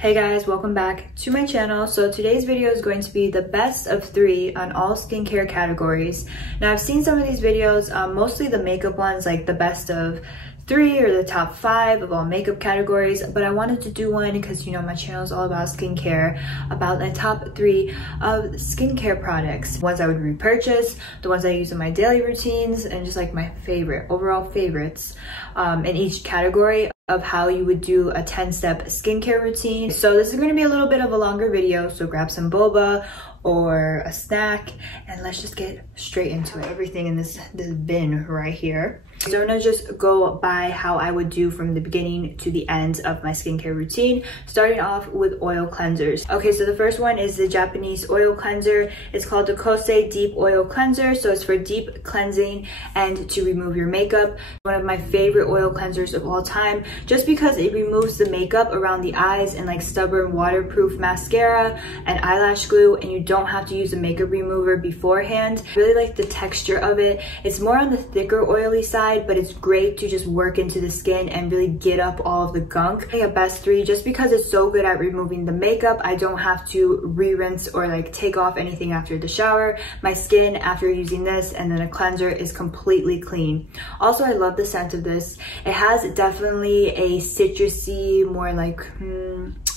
Hey guys, welcome back to my channel. So today's video is going to be the best of 3 on all skincare categories. Now I've seen some of these videos, mostly the makeup ones, like the best of 3 or the top 5 of all makeup categories, but I wanted to do one because, you know, my channel is all about skincare, about the top 3 of skincare products. The ones I would repurchase, the ones I use in my daily routines, and just like my overall favorites in each category of how you would do a 10-step skincare routine. So this is going to be a little bit of a longer video, so grab some boba or a snack and let's just get straight into it. Everything in this bin right here. So I'm gonna just go by how I would do from the beginning to the end of my skincare routine, starting off with oil cleansers. Okay, so the first one is the Japanese oil cleanser. It's called the Kose Deep Oil Cleanser. So it's for deep cleansing and to remove your makeup. One of my favorite oil cleansers of all time, just because it removes the makeup around the eyes and like stubborn waterproof mascara and eyelash glue, and you don't have to use a makeup remover beforehand. I really like the texture of it. It's more on the thicker oily side, but it's great to just work into the skin and really get up all of the gunk. A best 3 just because it's so good at removing the makeup. I don't have to re-rinse or like take off anything after the shower. My skin after using this and then a cleanser is completely clean. Also, I love the scent of this. It has definitely a citrusy, more like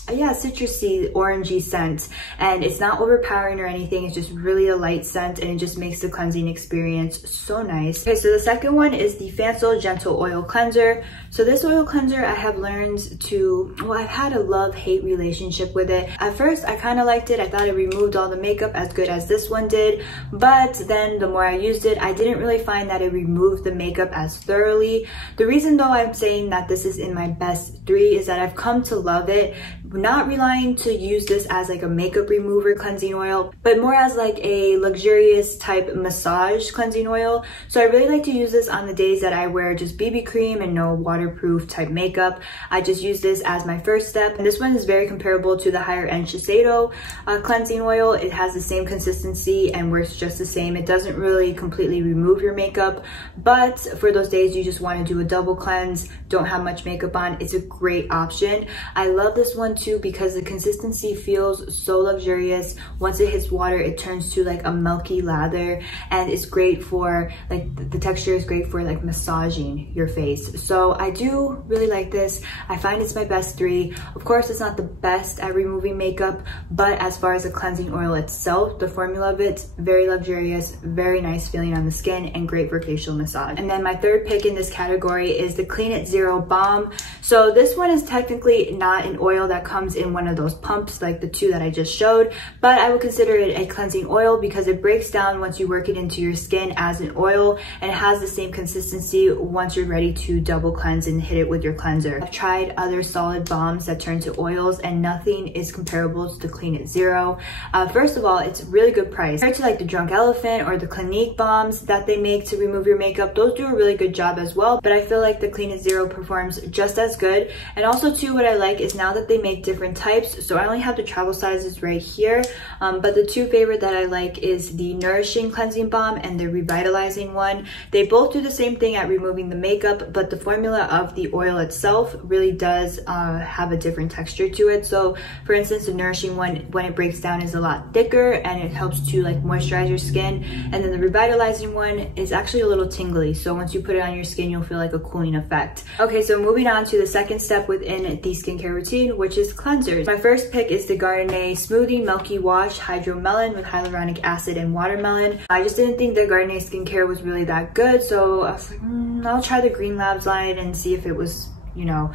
citrusy orangey scent, and it's not overpowering or anything. It's just really a light scent and it just makes the cleansing experience so nice. Okay, so the second one is the Fancel Gentle Oil Cleanser. So this oil cleanser, I have learned to, well, I've had a love-hate relationship with it. At first, I kind of liked it. I thought it removed all the makeup as good as this one did, but then the more I used it, I didn't really find that it removed the makeup as thoroughly. The reason though I'm saying that this is in my best 3 is that I've come to love it, not relying to use this as like a makeup remover cleansing oil, but more as like a luxurious type massage cleansing oil. So I really like to use this on the days that I wear just BB cream and no waterproof type makeup. I just use this as my first step. And this one is very comparable to the higher end Shiseido cleansing oil. It has the same consistency and works just the same. It doesn't really completely remove your makeup, but for those days you just want to do a double cleanse, don't have much makeup on, it's a great option. I love this one too because the consistency feels so luxurious. Once it hits water, it turns to like a milky lather, and it's great for like the texture is great for like massaging your face. So I do really like this. I find it's my best 3. Of course, it's not the best at removing makeup, but as far as the cleansing oil itself, the formula of it's very luxurious, very nice feeling on the skin, and great for facial massage. And then my third pick in this category is the Clean It Zero Balm. So this one is technically not an oil that comes in one of those pumps like the 2 that I just showed, but I would consider it a cleansing oil because it breaks down once you work it into your skin as an oil, and it has the same consistency once you're ready to double cleanse and hit it with your cleanser. I've tried other solid balms that turn to oils and nothing is comparable to the Clean It Zero. First of all, it's really good price compared to like the Drunk Elephant or the Clinique balms that they make to remove your makeup. Those do a really good job as well, but I feel like the Clean It Zero performs just as good. And also too, what I like is now that they make different types, so I only have the travel sizes right here, but the 2 favorite that I like is the Nourishing Cleansing Balm and the Revitalizing one. They both do the same thing at removing the makeup, but the formula of the oil itself really does have a different texture to it. So for instance, the Nourishing one, when it breaks down, is a lot thicker and it helps to like moisturize your skin, and then the Revitalizing one is actually a little tingly, so once you put it on your skin, you'll feel like a cooling effect. Okay, so moving on to the second step within the skincare routine, which is cleansers. My first pick is the Garnier Smoothing Milky Wash Hydro Melon with hyaluronic acid and watermelon. I just didn't think the Garnier skincare was really that good, so I was like, I'll try the Green Labs line and see if it was, you know,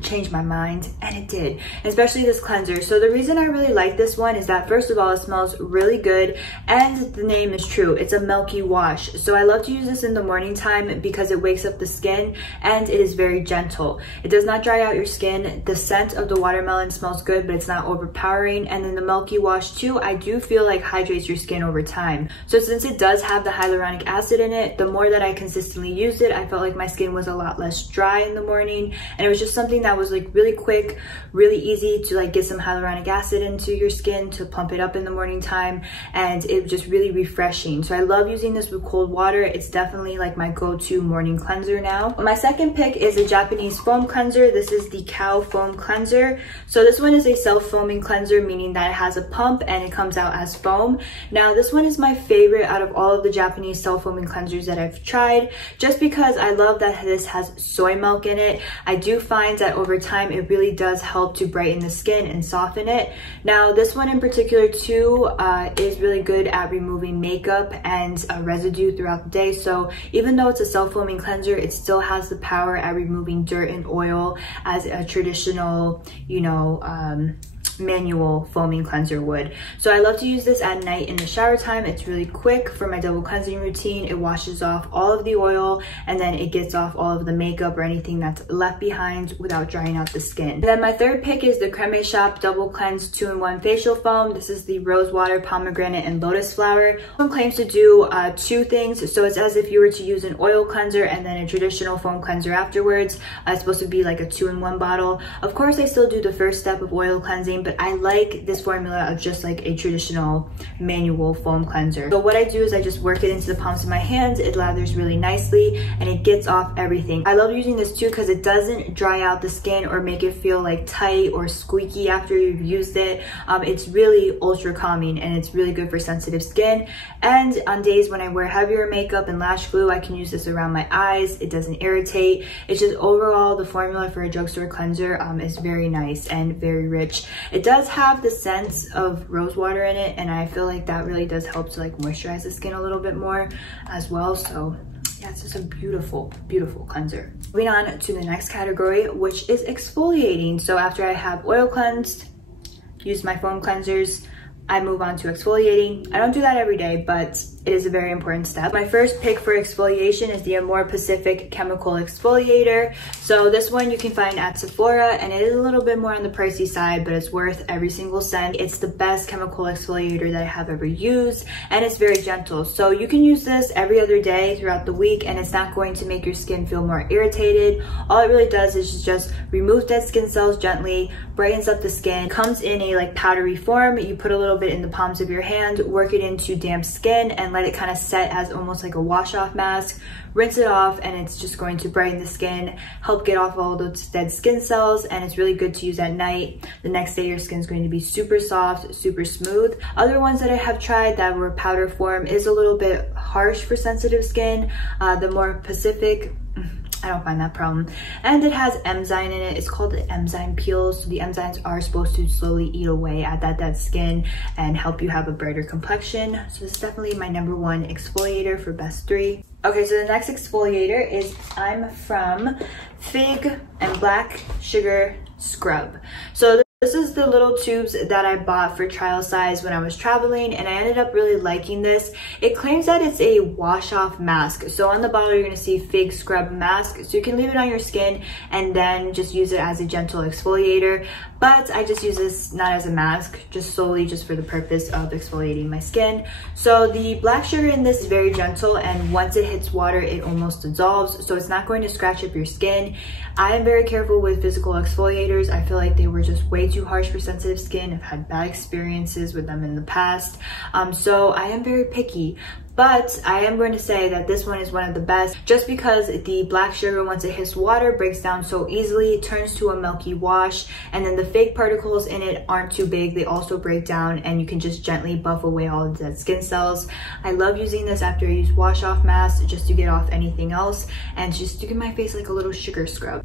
changed my mind, and it did, especially this cleanser. So the reason I really like this one is that first of all, it smells really good, and the name is true, it's a milky wash. So I love to use this in the morning time because it wakes up the skin and it is very gentle. It does not dry out your skin. The scent of the watermelon smells good, but it's not overpowering. And then the milky wash too, I do feel like hydrates your skin over time. So since it does have the hyaluronic acid in it, the more that I consistently used it, I felt like my skin was a lot less dry in the morning, and it was just something that that was like really quick, really easy to like get some hyaluronic acid into your skin to plump it up in the morning time, and it was just really refreshing. So I love using this with cold water. It's definitely like my go-to morning cleanser now. My second pick is a Japanese foam cleanser. This is the Cow Foam Cleanser. So this one is a self-foaming cleanser, meaning that it has a pump and it comes out as foam. Now this one is my favorite out of all of the Japanese self-foaming cleansers that I've tried, just because I love that this has soy milk in it. I do find that over time it really does help to brighten the skin and soften it. Now this one in particular too is really good at removing makeup and residue throughout the day. So even though it's a self-foaming cleanser, it still has the power at removing dirt and oil as a traditional, you know, manual foaming cleanser would. So I love to use this at night in the shower time. It's really quick for my double cleansing routine. It washes off all of the oil and then it gets off all of the makeup or anything that's left behind without drying out the skin. And then my third pick is the Creme Shop Double Cleanse 2-in-1 Facial Foam. This is the rose water, pomegranate, and lotus flower. This one claims to do two things. So it's as if you were to use an oil cleanser and then a traditional foam cleanser afterwards. It's supposed to be like a 2-in-1 bottle. Of course, I still do the first step of oil cleansing, but I like this formula of just like a traditional manual foam cleanser. So what I do is I just work it into the palms of my hands. It lathers really nicely and it gets off everything. I love using this too because it doesn't dry out the skin or make it feel like tight or squeaky after you've used it. It's really ultra calming and it's really good for sensitive skin. And on days when I wear heavier makeup and lash glue, I can use this around my eyes. It doesn't irritate. It's just overall the formula for a drugstore cleanser is very nice and very rich. It does have the sense of rose water in it, and I feel like that really does help to like moisturize the skin a little bit more as well. So yeah, it's just a beautiful, beautiful cleanser. Moving on to the next category, which is exfoliating. So after I have oil cleansed, use my foam cleansers, I move on to exfoliating. I don't do that every day, but it is a very important step. My first pick for exfoliation is the Amor Pacific Chemical Exfoliator. So this one you can find at Sephora, and it is a little bit more on the pricey side, but it's worth every single cent. It's the best chemical exfoliator that I have ever used, and it's very gentle. So you can use this every other day throughout the week, and it's not going to make your skin feel more irritated. All it really does is just remove dead skin cells gently, brightens up the skin, comes in a like powdery form. You put a little bit in the palms of your hand, work it into damp skin, and let it kind of set as almost like a wash off mask. Rinse it off, and it's just going to brighten the skin, help get off all those dead skin cells, and it's really good to use at night. The next day your skin is going to be super soft, super smooth. Other ones that I have tried that were powder form is a little bit harsh for sensitive skin. The More Pacific, I don't find that problem. And it has enzyme in it. It's called the enzyme peel. So the enzymes are supposed to slowly eat away at that dead skin and help you have a brighter complexion. So this is definitely my #1 exfoliator for best 3. Okay, so the next exfoliator is I'm from Fig and Black Sugar Scrub. So this is the little tubes that I bought for trial size when I was traveling, and I ended up really liking this. It claims that it's a wash off mask. So on the bottle you're gonna see Fig Scrub Mask. So you can leave it on your skin and then just use it as a gentle exfoliator. But I just use this not as a mask, just solely just for the purpose of exfoliating my skin. So the black sugar in this is very gentle, and once it hits water, it almost dissolves. So it's not going to scratch up your skin. I am very careful with physical exfoliators. I feel like they were just way too harsh for sensitive skin. I've had bad experiences with them in the past. So I am very picky. But I am going to say that this one is one of the best just because the black sugar, once it hits water, breaks down so easily, turns to a milky wash, and then the fake particles in it aren't too big. They also break down and you can just gently buff away all the dead skin cells. I love using this after I use wash off masks just to get off anything else and just to give my face like a little sugar scrub.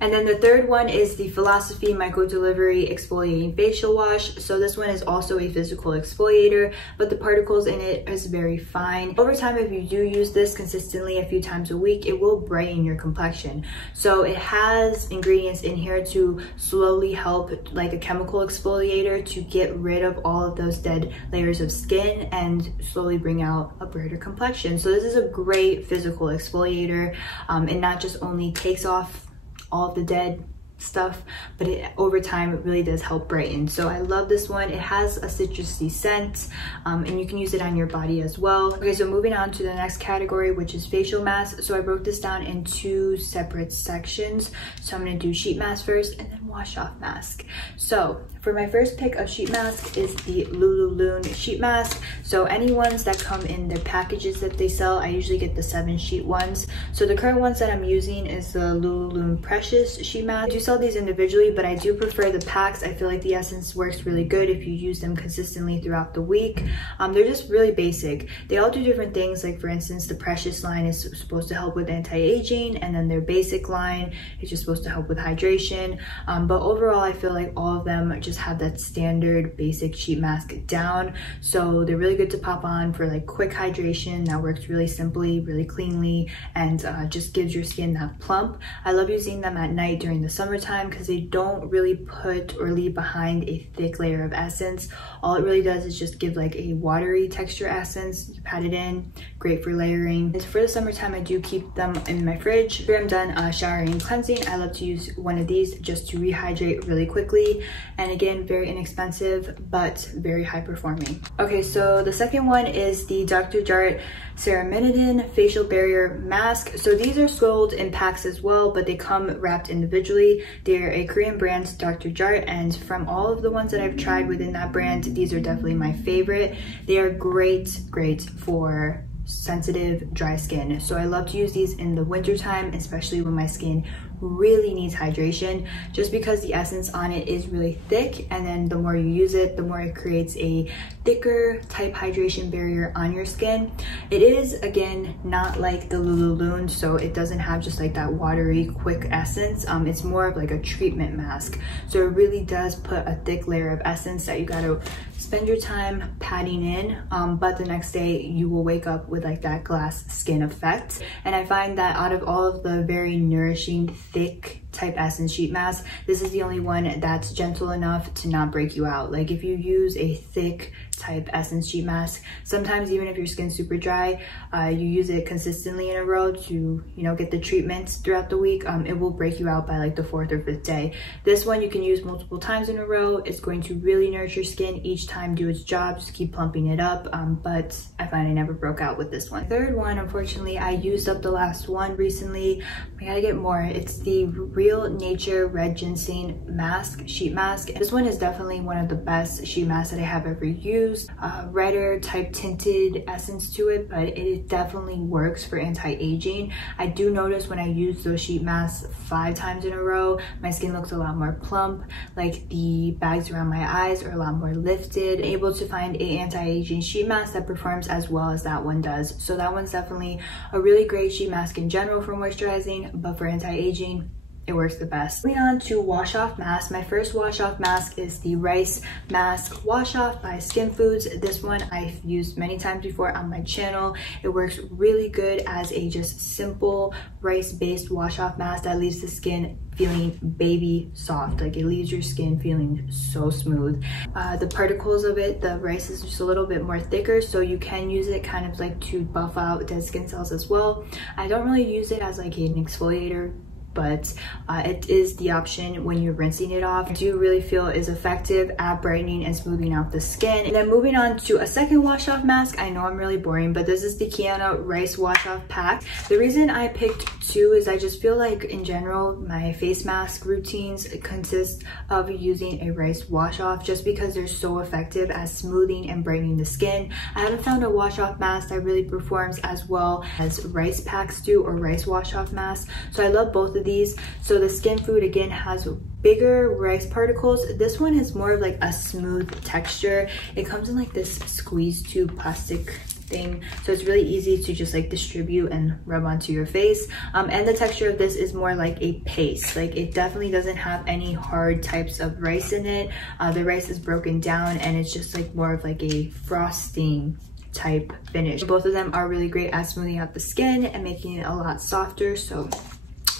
And then the third one is the Philosophy Microdelivery Exfoliating Facial Wash. So this one is also a physical exfoliator, but the particles in it is very fine. Over time, if you do use this consistently a few times a week, it will brighten your complexion. So it has ingredients in here to slowly help, like a chemical exfoliator, to get rid of all of those dead layers of skin and slowly bring out a brighter complexion. So this is a great physical exfoliator. It not just only takes off all of the dead stuff, but over time it really does help brighten. So I love this one. It has a citrusy scent, and you can use it on your body as well. Okay, so moving on to the next category, which is facial masks. So I broke this down in 2 separate sections. So I'm going to do sheet mask first and then wash off mask. So for my first pick of sheet mask is the Lululun sheet mask. So any ones that come in their packages that they sell, I usually get the 7 sheet ones. So the current ones that I'm using is the Lululun Precious sheet mask. I do sell these individually, but I do prefer the packs. I feel like the essence works really good if you use them consistently throughout the week. They're just really basic. They all do different things. Like for instance, the Precious line is supposed to help with anti-aging, and then their basic line is just supposed to help with hydration. But overall, I feel like all of them just have that standard basic sheet mask down. So they're really good to pop on for like quick hydration that works really simply, really cleanly, and just gives your skin that plump. I love using them at night during the summertime because they don't really put or leave behind a thick layer of essence. All it really does is just give like a watery texture essence. You pat it in, great for layering. And for the summertime, I do keep them in my fridge. After I'm done showering and cleansing, I love to use one of these just to rehydrate really quickly. And again, very inexpensive, but very high performing. Okay, so the second one is the Dr. Jart Ceramidin Facial Barrier Mask. So these are sold in packs as well, but they come wrapped individually. They're a Korean brand, Dr. Jart, and from all of the ones that I've tried within that brand, these are definitely my favorite. They are great for sensitive dry skin. So I love to use these in the winter time, especially when my skin really needs hydration, just because the essence on it is really thick, and then the more you use it, the more it creates a thicker type hydration barrier on your skin. It is, again, not like the Lululun, so it doesn't have just like that watery quick essence. It's more of like a treatment mask, so it really does put a thick layer of essence that you gotta spend your time patting in, but the next day you will wake up with like that glass skin effect. And I find that out of all of the very nourishing thick type essence sheet mask, this is the only one that's gentle enough to not break you out. Like if you use a thick type essence sheet mask, sometimes even if your skin's super dry, you use it consistently in a row to, you know, get the treatments throughout the week, it will break you out by like the 4th or 5th day. This one you can use multiple times in a row. It's going to really nourish your skin each time, do its job, just keep plumping it up, but I find I never broke out with this one. Third one, unfortunately, I used up the last one recently. I gotta get more. It's the Real Nature Red Ginseng Mask Sheet Mask. This one is definitely one of the best sheet masks that I have ever used. Redder type tinted essence to it, but it definitely works for anti-aging. I do notice when I use those sheet masks 5 times in a row, my skin looks a lot more plump, like the bags around my eyes are a lot more lifted. I'm able to find a anti-aging sheet mask that performs as well as that one does. So that one's definitely a really great sheet mask in general for moisturizing, but for anti-aging, it works the best. Moving on to wash off mask. My first wash off mask is the Rice Mask Wash Off by Skinfoods. This one I've used many times before on my channel. It works really good as a just simple rice based wash off mask that leaves the skin feeling baby soft. Like it leaves your skin feeling so smooth. The particles of it, the rice is just a little bit more thicker, so you can use it kind of like to buff out dead skin cells as well. I don't really use it as like an exfoliator, but it is the option when you're rinsing it off. I do really feel is effective at brightening and smoothing out the skin. And then moving on to a second wash off mask. I know I'm really boring, but this is the Keana Rice Wash Off Pack. The reason I picked 2 is I just feel like in general my face mask routines consist of using a rice wash off, just because they're so effective at smoothing and brightening the skin. I haven't found a wash off mask that really performs as well as rice packs do, or rice wash off masks. So I love both of these. So the Skinfood again has bigger rice particles. This one is more of like a smooth texture. It comes in like this squeeze tube plastic thing, so it's really easy to just like distribute and rub onto your face. And the texture of this is more like a paste. Like it definitely doesn't have any hard types of rice in it. The rice is broken down and it's just like more of like a frosting type finish. Both of them are really great at smoothing out the skin and making it a lot softer. So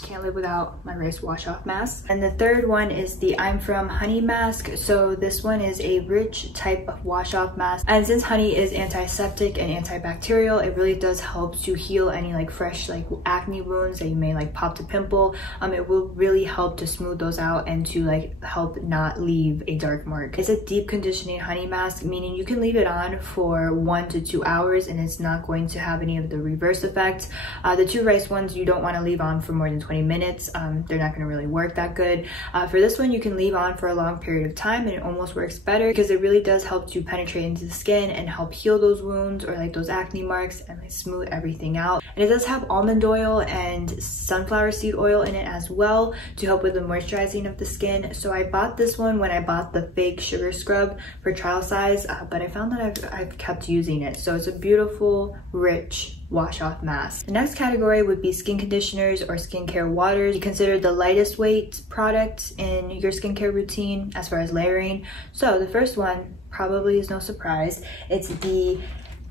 Can't live without my rice wash off mask. And the third one is the I'm From Honey mask. So this one is a rich type of wash off mask, and since honey is antiseptic and antibacterial, it really does help to heal any like fresh like acne wounds that you may like popped a pimple. It will really help to smooth those out and to like help not leave a dark mark. It's a deep conditioning honey mask, meaning you can leave it on for 1 to 2 hours and it's not going to have any of the reverse effects. The two rice ones you don't want to leave on for more than 20 minutes. They're not going to really work that good. For this one, you can leave on for a long period of time and it almost works better because it really does help to penetrate into the skin and help heal those wounds or like those acne marks and like smooth everything out. And it does have almond oil and sunflower seed oil in it as well to help with the moisturizing of the skin. So I bought this one when I bought the fake sugar scrub for trial size, but I found that I've kept using it. So it's a beautiful, rich wash off mask. The next category would be skin conditioners or skincare waters. You consider the lightest weight product in your skincare routine as far as layering. So the first one probably is no surprise. It's the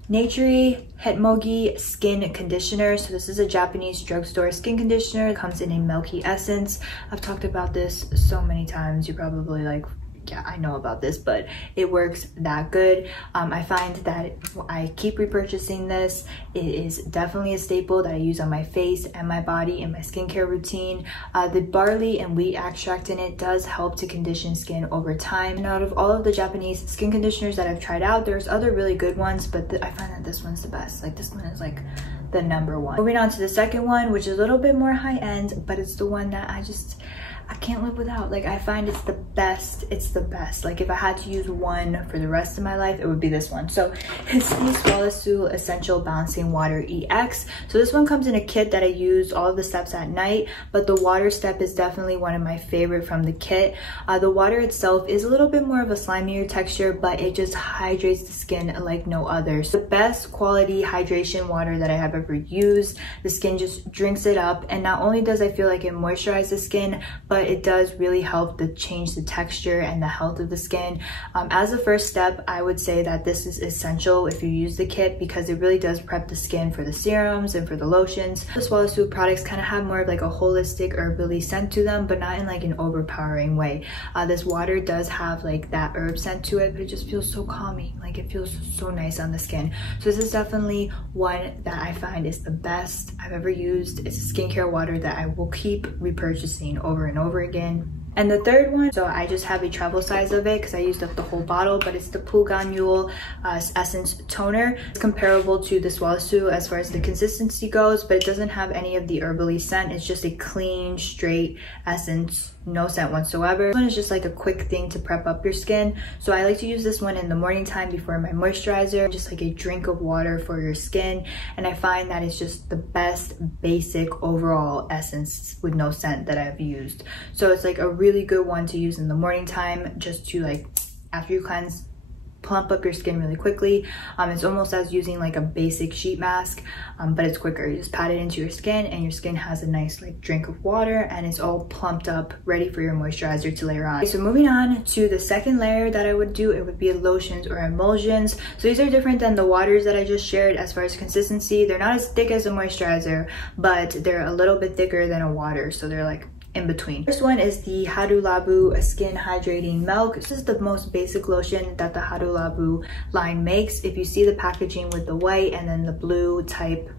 Naturie hatomugi skin conditioner. So this is a Japanese drugstore skin conditioner. It comes in a milky essence. I've talked about this so many times. You're probably like, yeah, I know about this, but it works that good. I find that I keep repurchasing this. It is definitely a staple that I use on my face and my body in my skincare routine. The barley and wheat extract in it does help to condition skin over time. And out of all of the Japanese skin conditioners that I've tried out, there's other really good ones, but I find that this one's the best. Like this one is like the #1. Moving on to the second one, which is a little bit more high end, but it's the one that I can't live without. Like I find it's the best. It's the best. Like if I had to use one for the rest of my life, it would be this one. So it's the sulwhasoo Essential Balancing Water EX. So this one comes in a kit that I use all of the steps at night, but the water step is definitely one of my favorite from the kit. The water itself is a little bit more of a slimier texture, but it just hydrates the skin like no other. So the best quality hydration water that I have ever used. The skin just drinks it up, and not only does I feel like it moisturizes the skin, but it does really help to change the texture and the health of the skin. As a first step, I would say that this is essential if you use the kit because it really does prep the skin for the serums and for the lotions. The sulwhasoo products kind of have more of like a holistic herbally scent to them, but not in like an overpowering way. This water does have like that herb scent to it, but it just feels so calming. Like it feels so nice on the skin. So this is definitely one that I find is the best I've ever used. It's a skincare water that I will keep repurchasing over and over again. And the third one, so I just have a travel size of it because I used up the whole bottle, but it's the pyunkang Essence Toner. It's comparable to the sulwhasoo as far as the consistency goes, but it doesn't have any of the herbally scent. It's just a clean, straight essence, no scent whatsoever. This one is just like a quick thing to prep up your skin. So I like to use this one in the morning time before my moisturizer, just like a drink of water for your skin. And I find that it's just the best basic overall essence with no scent that I've used. So it's like a really good one to use in the morning time, just to like after you cleanse, plump up your skin really quickly. It's almost as using like a basic sheet mask, but it's quicker. You just pat it into your skin and your skin has a nice like drink of water and it's all plumped up, ready for your moisturizer to layer on. Okay, so moving on to the second layer that I would do, it would be lotions or emulsions. So these are different than the waters that I just shared as far as consistency. They're not as thick as a moisturizer, but they're a little bit thicker than a water. So they're like in between. First one is the labo Skin Hydrating Milk. This is the most basic lotion that the labo line makes. If you see the packaging with the white and then the blue type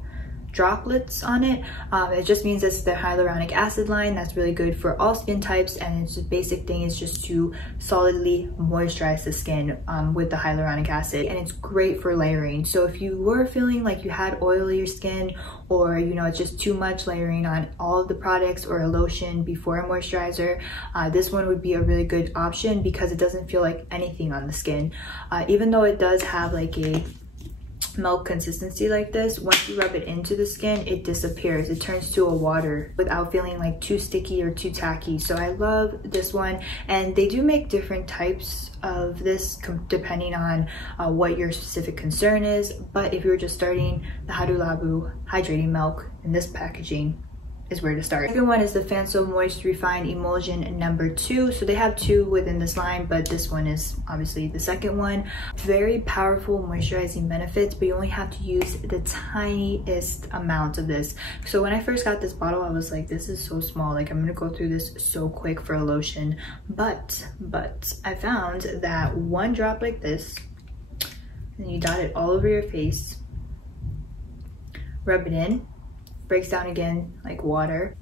droplets on it, it just means it's the hyaluronic acid line that's really good for all skin types, and it's the basic thing is just to solidly moisturize the skin with the hyaluronic acid, and it's great for layering. So if you were feeling like you had oilier skin, or you know it's just too much layering on all of the products or a lotion before a moisturizer, this one would be a really good option because it doesn't feel like anything on the skin. Even though it does have like a milk consistency like this, once you rub it into the skin, it disappears. It turns to a water without feeling like too sticky or too tacky. So I love this one, and they do make different types of this depending on what your specific concern is. But if you're just starting, the labo hydrating milk in this packaging is where to start. The second one is the Fancel Moist Refine Emulsion number 2. So they have 2 within this line, but this one is obviously the second one. Very powerful moisturizing benefits, but you only have to use the tiniest amount of this. So when I first got this bottle, I was like, this is so small, like I'm gonna go through this so quick for a lotion. But I found that 1 drop like this, and you dot it all over your face, rub it in, breaks down again like water.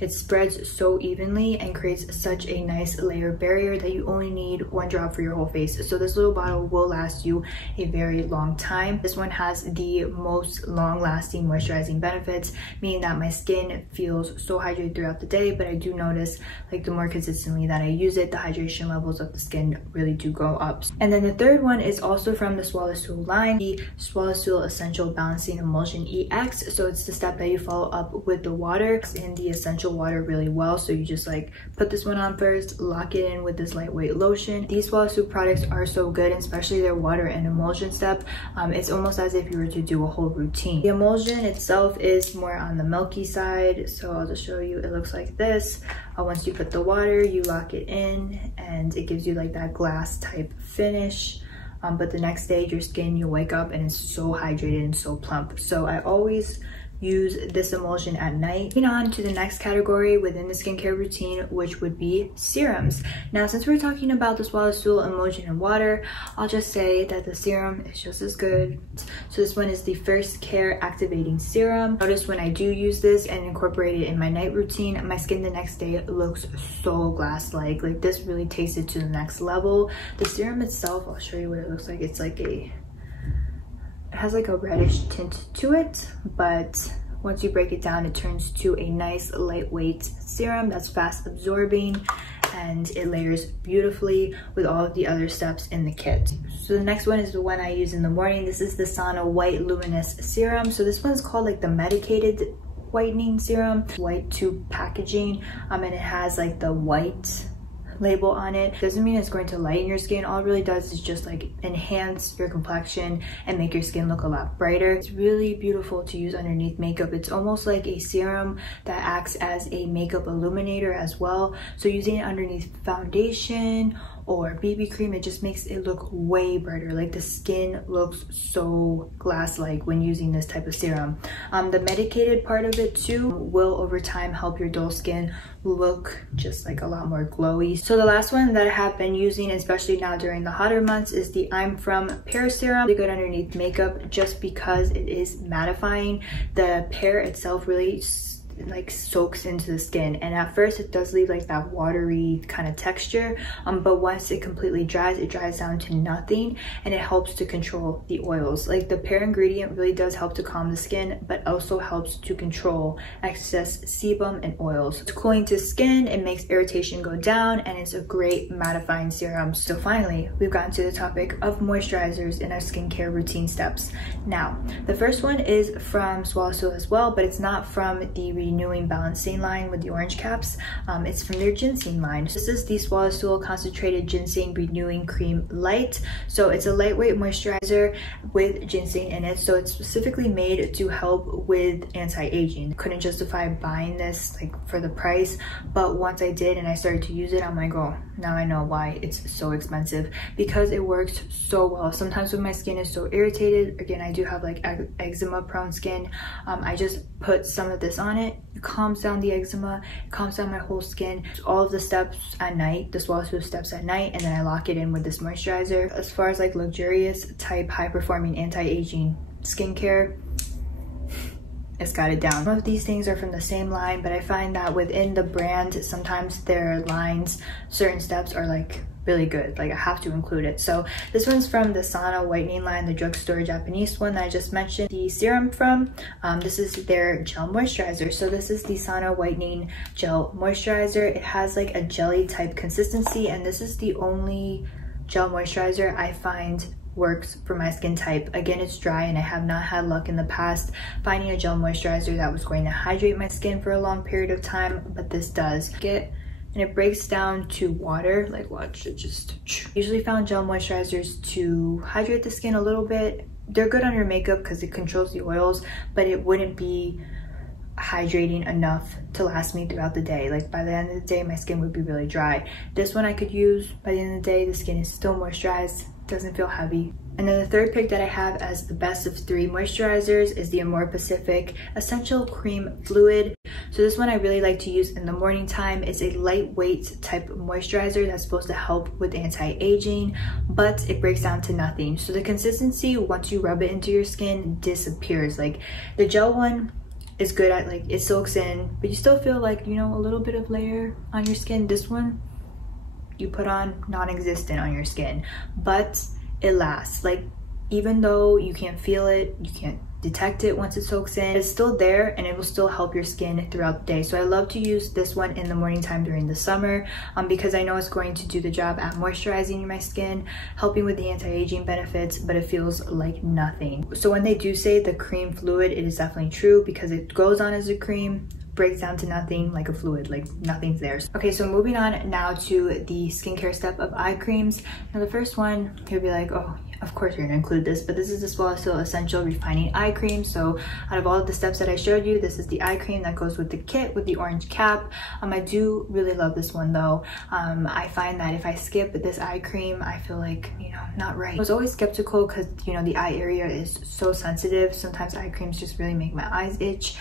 It spreads so evenly and creates such a nice layer barrier that you only need 1 drop for your whole face. So this little bottle will last you a very long time. This one has the most long-lasting moisturizing benefits, meaning that my skin feels so hydrated throughout the day, but I do notice like the more consistently that I use it, the hydration levels of the skin really do go up. And then the third one is also from the sulwhasoo line, the sulwhasoo Essential Balancing Emulsion EX. So it's the step that you follow up with the water in the essential water really well. So you just like put this one on first, lock it in with this lightweight lotion. These sulwhasoo products are so good, especially their water and emulsion step. It's almost as if you were to do a whole routine. The emulsion itself is more on the milky side, so I'll just show you. It looks like this. Once you put the water, you lock it in and it gives you like that glass type finish. But the next day your skin, you wake up and it's so hydrated and so plump. So I always use this emulsion at night. Moving on to the next category within the skincare routine, which would be serums. Now, since we're talking about the sulwhasoo emulsion and water, I'll just say that the serum is just as good. So this one is the First Care Activating Serum. Notice when I do use this and incorporate it in my night routine, my skin the next day looks so glass-like. Like this really takes it to the next level. The serum itself, I'll show you what it looks like. It's like it has like a reddish tint to it, but once you break it down, it turns to a nice lightweight serum that's fast absorbing, and it layers beautifully with all of the other steps in the kit. So the next one is the one I use in the morning. This is the Sana White Luminous Serum. So this one's called like the medicated whitening serum, white tube packaging, and it has like the white label on it. Doesn't mean it's going to lighten your skin. All it really does is just like enhance your complexion and make your skin look a lot brighter. It's really beautiful to use underneath makeup. It's almost like a serum that acts as a makeup illuminator as well. So using it underneath foundation or BB cream, it just makes it look way brighter. Like the skin looks so glass-like when using this type of serum. The medicated part of it too will over time help your dull skin look just like a lot more glowy. So the last one that I have been using, especially now during the hotter months, is the I'm From Pear Serum. Really good underneath makeup just because it is mattifying. The pear itself really like soaks into the skin, and at first it does leave like that watery kind of texture, but once it completely dries, it dries down to nothing, and it helps to control the oils. Like the pear ingredient really does help to calm the skin, but also helps to control excess sebum and oils. It's cooling to skin, it makes irritation go down, and it's a great mattifying serum. So finally, we've gotten to the topic of moisturizers in our skincare routine steps. Now, the first one is from sulwhasoo as well, but it's not from the Renewing Balancing line with the orange caps. It's from their ginseng line. This is the sulwhasoo Concentrated Ginseng Renewing Cream Light. So it's a lightweight moisturizer with ginseng in it. So it's specifically made to help with anti-aging. Couldn't justify buying this like for the price, but once I did and I started to use it, I'm like, oh, now I know why it's so expensive, because it works so well. Sometimes when my skin is so irritated, again, I do have like eczema prone skin, I just put some of this on it. It calms down the eczema, it calms down my whole skin. All of the steps at night, the sulwhasoo steps at night, and then I lock it in with this moisturizer. As far as like luxurious type high performing anti-aging skincare, it's got it down. Some of these things are from the same line, but I find that within the brand, sometimes their lines, certain steps are like really good, like I have to include it. So this one's from the Sana whitening line, the drugstore Japanese one that I just mentioned the serum from. This is their gel moisturizer. So this is the Sana whitening gel moisturizer. It has like a jelly type consistency, and this is the only gel moisturizer I find works for my skin type. Again, it's dry and I have not had luck in the past finding a gel moisturizer that was going to hydrate my skin for a long period of time, but this does. And it breaks down to water. Like watch it just usually found gel moisturizers to hydrate the skin a little bit. They're good under makeup because it controls the oils, but it wouldn't be hydrating enough to last me throughout the day. Like by the end of the day, my skin would be really dry. This one I could use by the end of the day. The skin is still moisturized, doesn't feel heavy. And then the third pick that I have as the best of 3 moisturizers is the Amor Pacific Essential Cream Fluid. So this one I really like to use in the morning time. It's a lightweight type of moisturizer that's supposed to help with anti-aging, but it breaks down to nothing. So the consistency, once you rub it into your skin, disappears. Like the gel one is good at, like, it soaks in, but you still feel like, you know, a little bit of layer on your skin. This one you put on, non-existent on your skin, but it lasts. Like even though you can't feel it, you can't detect it once it soaks in, it's still there and it will still help your skin throughout the day. So I love to use this one in the morning time during the summer because I know it's going to do the job at moisturizing my skin, helping with the anti-aging benefits, but it feels like nothing. So when they do say the cream fluid, it is definitely true because it goes on as a cream, breaks down to nothing like a fluid, like nothing's there. Okay, so moving on now to the skincare step of eye creams. Now the first one, you'll be like, oh, of course you're gonna include this, but this is the sulwhasoo Essential Refining Eye Cream. So out of all of the steps that I showed you, this is the eye cream that goes with the kit with the orange cap. I do really love this one though. I find that if I skip this eye cream, I feel like, you know, not right. I was always skeptical because, you know, the eye area is so sensitive. Sometimes eye creams just really make my eyes itch.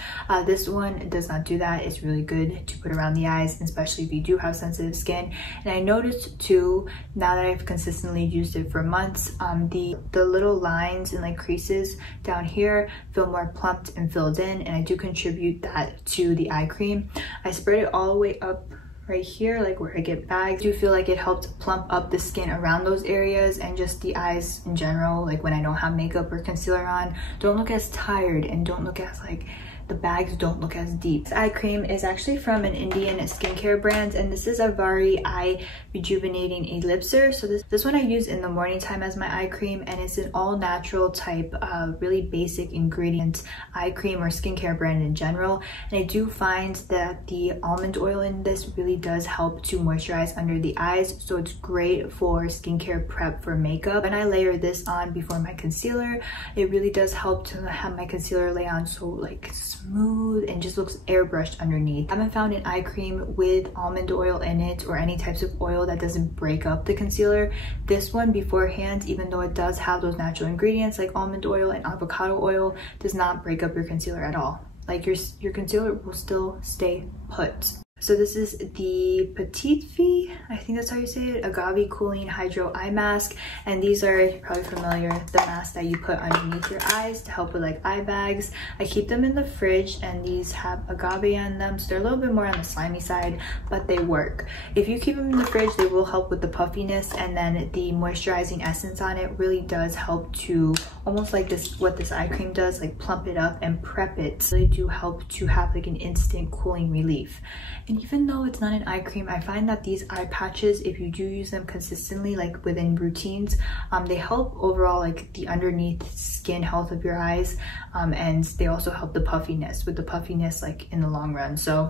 This one does not do that. It's really good to put around the eyes, especially if you do have sensitive skin. And I noticed too, now that I've consistently used it for months, the little lines and like creases down here feel more plumped and filled in, and I do contribute that to the eye cream. I spread it all the way up right here, like where I get bags. I do feel like it helped plump up the skin around those areas, and just the eyes in general, like when I don't have makeup or concealer on, don't look as tired and don't look as like, the bags don't look as deep. This eye cream is actually from an Indian skincare brand, and this is a Vari Eye Rejuvenating Elixir. So this one I use in the morning time as my eye cream, and it's an all natural type of really basic ingredient eye cream or skincare brand in general. And I do find that the almond oil in this really does help to moisturize under the eyes, so it's great for skincare prep for makeup. When I layer this on before my concealer, it really does help to have my concealer lay on so like smooth and just looks airbrushed underneath. I haven't found an eye cream with almond oil in it or any types of oil that doesn't break up the concealer. This one beforehand, even though it does have those natural ingredients like almond oil and avocado oil, does not break up your concealer at all. Like your concealer will still stay put. So this is the Petite Fille, I think that's how you say it, Agave Cooling Hydro Eye Mask. And these are, you're probably familiar, the masks that you put underneath your eyes to help with like eye bags. I keep them in the fridge, and these have agave on them, so they're a little bit more on the slimy side, but they work. If you keep them in the fridge, they will help with the puffiness, and then the moisturizing essence on it really does help to, almost like this, what this eye cream does, like plump it up and prep it. They do help to have like an instant cooling relief. And even though it's not an eye cream, I find that these eye patches, if you do use them consistently, like within routines, they help overall like the underneath skin health of your eyes, and they also help the puffiness, with the puffiness like in the long run. So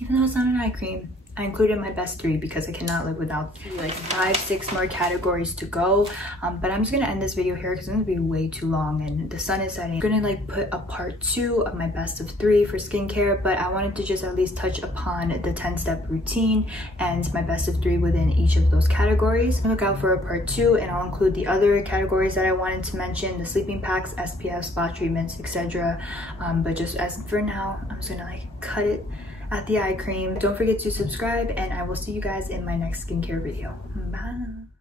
even though it's not an eye cream, I included my best 3 because I cannot live without like 5-6 more categories to go. But I'm just gonna end this video here because it's gonna be way too long and the sun is setting. I'm gonna like put a part 2 of my best of 3 for skincare, but I wanted to just at least touch upon the 10-step routine and my best of 3 within each of those categories. Look out for a part 2, and I'll include the other categories that I wanted to mention, the sleeping packs, SPF, spot treatments, etc. But just as for now, I'm just gonna like cut it at the eye cream. Don't forget to subscribe, and I will see you guys in my next skincare video. Bye.